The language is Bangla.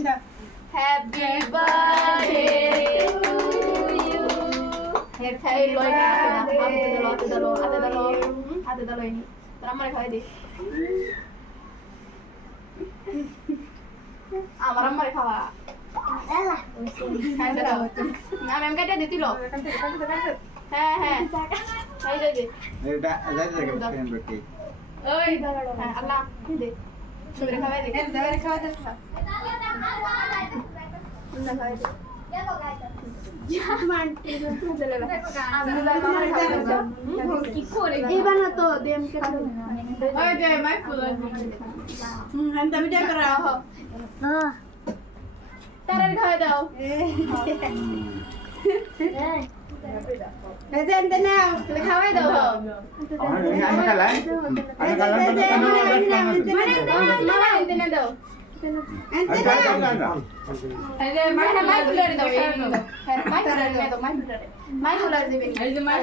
Happy birthday to you. Hair khai loi na ate dalo ini. Ramai khai di. আমার আম্মারে খাওয়া খাইতে দাও না ম্যাম কাটা দিতি লো হ্যাঁ হ্যাঁ খাই দে দে এটা ফ্রেন্ড রকি ওই আল্লাহ দে সুরে খাওয়াই দে দাও খাওয়া দে না খাই দে তারার খাওয়া দাও খাওয়াই দাও আমি খালাই দাও মাই